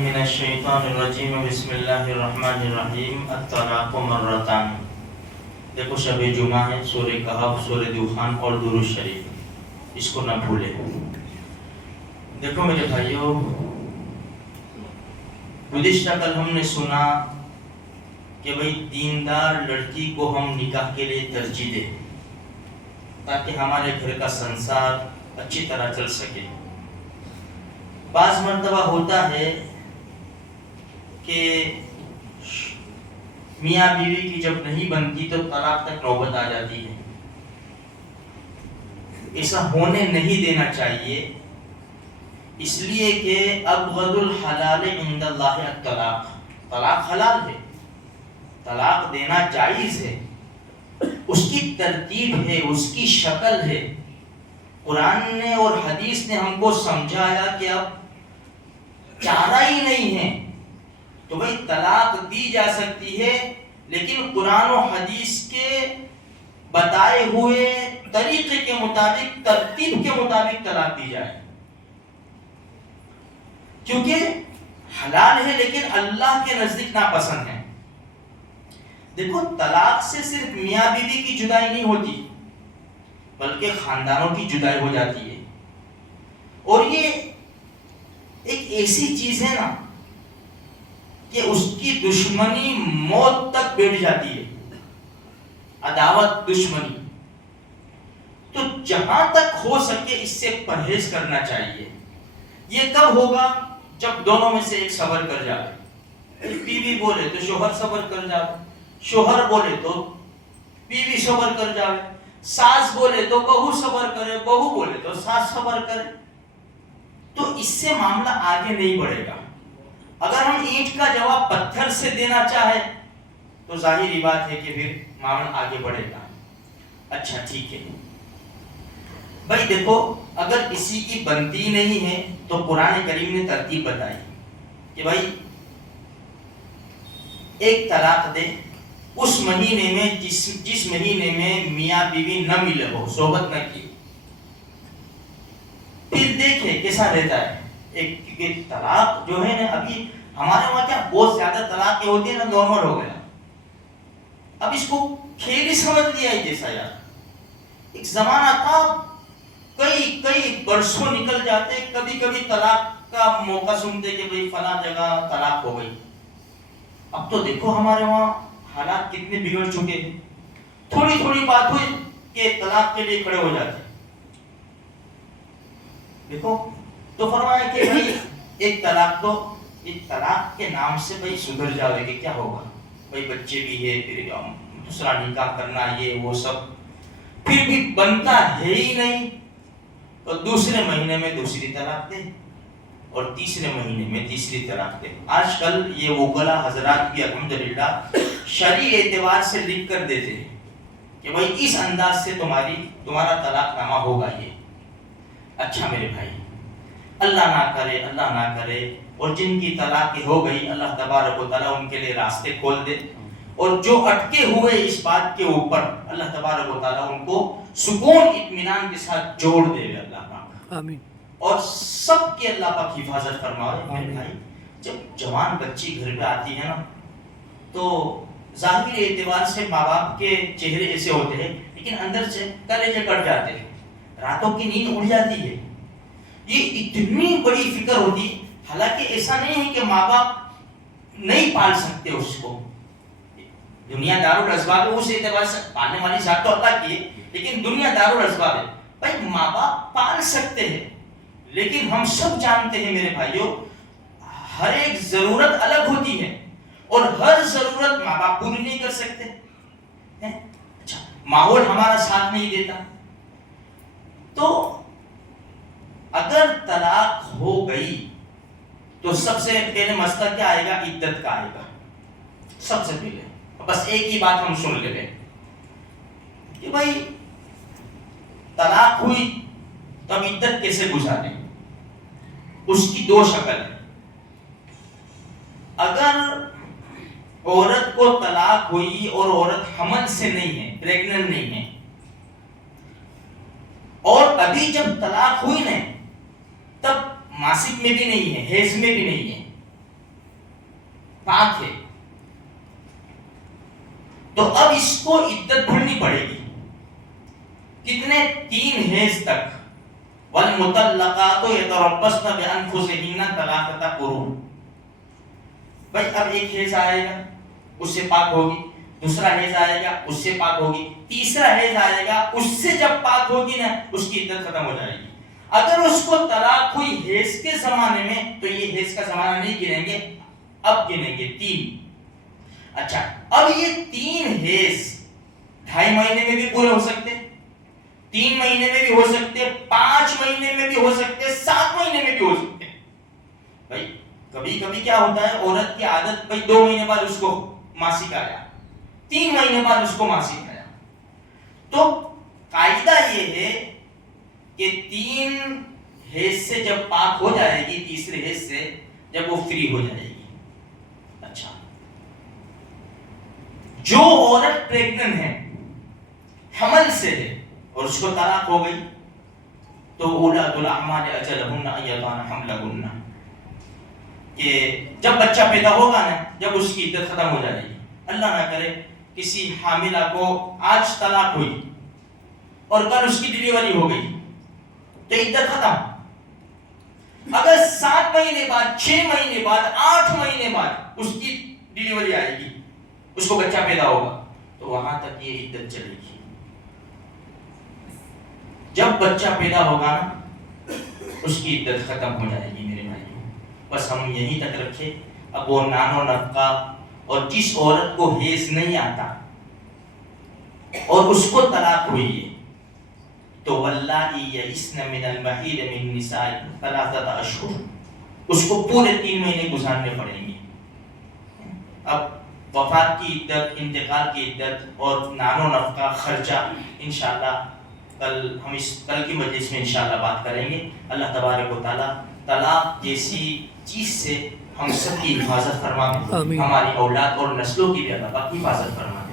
من الشیطان الرجیم بسم اللہ الرحمن الرحیم الطلاق مرتان. دیکھو شب جمعہ ہے، سورہ کہف، سورہ دخان اور درود شریف، اس کو نہ بھولے. دیکھو میرے بھائیوں، گزشتہ کل ہم نے سنا کہ بھئی دیندار لڑکی کو ہم نکاح کے لیے ترجیح دیں تاکہ ہمارے گھر کا سنسار اچھی طرح چل سکے. بعض مرتبہ ہوتا ہے کہ میاں بیوی کی جب نہیں بنتی تو طلاق تک نوبت آ جاتی ہے. ایسا ہونے نہیں دینا چاہیے، اس لیے کہ ابغض الحلال عند اللہ الطلاق. طلاق حلال ہے، طلاق دینا جائز ہے، اس کی ترتیب ہے، اس کی شکل ہے. قرآن نے اور حدیث نے ہم کو سمجھایا کہ اب چارہ ہی نہیں ہے تو بھئی طلاق دی جا سکتی ہے، لیکن قرآن و حدیث کے بتائے ہوئے طریقے کے مطابق، ترتیب کے مطابق طلاق دی جائے، کیونکہ حلال ہے لیکن اللہ کے نزدیک ناپسند ہے. دیکھو، طلاق سے صرف میاں بیوی کی جدائی نہیں ہوتی بلکہ خاندانوں کی جدائی ہو جاتی ہے. اور یہ ایک ایسی چیز ہے نا کہ اس کی دشمنی موت تک بیٹھ جاتی ہے، عداوت، دشمنی. تو جہاں تک ہو سکے اس سے پرہیز کرنا چاہیے. یہ کب ہوگا؟ جب دونوں میں سے ایک صبر کر جائے. بیوی بولے تو شوہر صبر کر جائے، شوہر بولے تو بیوی صبر کر جائے، ساس بولے تو بہو صبر کرے، بہو بولے تو ساس صبر کرے. تو اس سے معاملہ آگے نہیں بڑھے گا. اگر ہم اینٹ کا جواب پتھر سے دینا چاہے تو ظاہری بات ہے کہ پھر معاملہ آگے بڑھے گا. اچھا ٹھیک ہے بھائی، دیکھو اگر کسی کی بنتی نہیں ہے تو قرآن کریم نے ترتیب بتائی کہ بھائی ایک طلاق دے اس مہینے میں جس مہینے میں میاں بیوی نہ ملے ہو، صحبت نہ کی. پھر دیکھیں کیسا رہتا ہے. ایک طلاق جو ہے نا، ابھی ہمارے وہاں کیا بہت زیادہ طلاق ہوتی ہے نا، نارمل ہو گیا. اب اس کو کھیل ہی سمجھ لیا ہے جیسا. یار ایک زمانہ تھا، کئی برسوں نکل جاتے، کبھی کبھی طلاق کا موقع سنتے کہ بھئی فلاں جگہ طلاق ہو گئی. اب تو دیکھو ہمارے وہاں حالات کتنے بگڑ چکے ہیں. تھوڑی بات ہوئی کہ طلاق کے لیے کھڑے ہو جاتے. دیکھو تو فرمایا کہ بھئی ایک طلاق دو، ایک طلاق کے نام سے بھئی سدھر جاوے کہ کیا ہوگا؟ بھئی بچے بھی ہے، پھر دوسرا نکاح کرنا، یہ وہ سب، پھر بھی بنتا ہے ہی نہیں تو دوسرے مہینے میں دوسری طلاق دے اور تیسرے مہینے میں تیسری طلاق دے. آج کل یہ وکلا حضرات بھی الحمدللہ شرعی اعتبار سے لکھ کر دیتے ہیں کہ بھئی اس انداز سے تمہارا طلاق نامہ ہوگا. یہ اچھا میرے بھائی، اللہ نہ کرے اور جن کی طلاق ہو گئی اللہ تبارک و تعالیٰ ان کے لیے راستے کھول دے، اور جو اٹکے ہوئے اس بات کے اوپر اللہ تبارک و تعالیٰ ان کو سکون اطمینان کے ساتھ جوڑ دے گا اللہ پاک. آمین. اور سب کے اللہ پاک حفاظت فرمائے. میرے بھائی، جب جوان بچی گھر پہ آتی ہے نا تو ظاہر اعتبار سے ماں باپ کے چہرے ایسے ہوتے ہیں لیکن اندر سے کلیجے کٹ جاتے ہیں، راتوں کی نیند اڑ جاتی ہے. یہ اتنی بڑی فکر ہوتی. حالانکہ ایسا نہیں ہے کہ ماں باپ نہیں پال سکتے اس کو، دنیا دارالاسباب ہے، اس اعتبار سے پالنے والی ذات تو اللہ کی ہے، لیکن دنیا دارالاسباب ہے. بھائی ماں باپ پال سکتے ہیں، لیکن ہم سب جانتے ہیں میرے بھائیوں، ہر ایک ضرورت الگ ہوتی ہے اور ہر ضرورت ماں باپ پوری نہیں کر سکتے. اچھا، ماحول ہمارا ساتھ نہیں دیتا. تو اگر طلاق ہو گئی تو سب سے پہلے مسئلہ کیا آئے گا؟ عدت کا آئے گا. سب سے پہلے بس ایک ہی بات ہم سن لیں کہ بھائی طلاق ہوئی تو اب عدت کیسے گزاریں. اس کی دو شکل ہے. اگر عورت کو طلاق ہوئی اور عورت حمل سے نہیں ہے، پریگننٹ نہیں ہے، اور ابھی جب طلاق ہوئی نا تب ماسک میں بھی نہیں ہے، حیض میں بھی نہیں ہے، پاک ہے، تو اب اس کو عدت ڈھونڈنی پڑے گی. کتنے؟ 3 حیض تک. والمطلقات یتربصن بانفسهن 3 قروء. بھائی اب ایک حیض آئے گا اس سے پاک ہوگی، دوسرا حیض آئے گا اس سے پاک ہوگی، تیسرا حیض آئے گا اس سے جب پاک ہوگی نا اس کی عدت ختم ہو جائے گی. اگر اس کو طلاق ہوئی حیض کے زمانے میں تو یہ حیض کا زمانہ نہیں گنیں گے، اب گنیں گے 3. اچھا اب یہ 3 حیض 2.5 مہینے میں بھی پورے ہو سکتے، 3 مہینے میں بھی ہو سکتے، 5 مہینے میں بھی ہو سکتے، 7 مہینے میں بھی ہو سکتے. بھائی کبھی کبھی کیا ہوتا ہے، عورت کی عادت بھائی 2 مہینے بعد اس کو ماسک آیا، 3 مہینے بعد اس کو ماسک آیا، تو قاعدہ یہ ہے کہ 3 حیض سے جب پاک ہو جائے گی، تیسرے حیض سے جب وہ فری ہو جائے گی. اچھا جو عورت پریگننٹ ہے، حمل سے ہے اور اس کو طلاق ہو گئی تو اولاد الاحمال اجلهن ان یضعن حملهن، کہ جب بچہ پیدا ہوگا نا جب اس کی عدت ختم ہو جائے گی. اللہ نہ کرے کسی حاملہ کو آج طلاق ہوئی اور کل اس کی ڈیلیوری ہو گئی تو عدت ختم. اگر 7 مہینے بعد، 6 مہینے بعد، 8 مہینے بعد اس کی ڈیلیوری آئے گی، اس کو بچہ پیدا ہوگا تو وہاں تک یہ عدت چلے گی. جب بچہ پیدا ہوگا نا اس کی عدت ختم ہو جائے گی میرے بھائیوں. بس ہم یہیں تک رکھے. اب وہ نان و نفقہ، اور جس عورت کو حیض نہیں آتا اور اس کو طلاق ہوئی ہے تو واللائی یئسن من المحیض من نسائکم 3 اشہر، اس کو پورے 3 مہینے گزارنے پڑیں گے. اب وفات کی عدت، انتقال کی عدت اور نان و نفقہ خرچہ انشاءاللہ کل کی مجلس میں انشاءاللہ بات کریں گے. اللہ تبارک و تعالیٰ طلاق جیسی چیز سے ہم سب کی حفاظت فرمائے، ہماری اولاد اور نسلوں کی بھی اللہ پاک حفاظت فرمائے.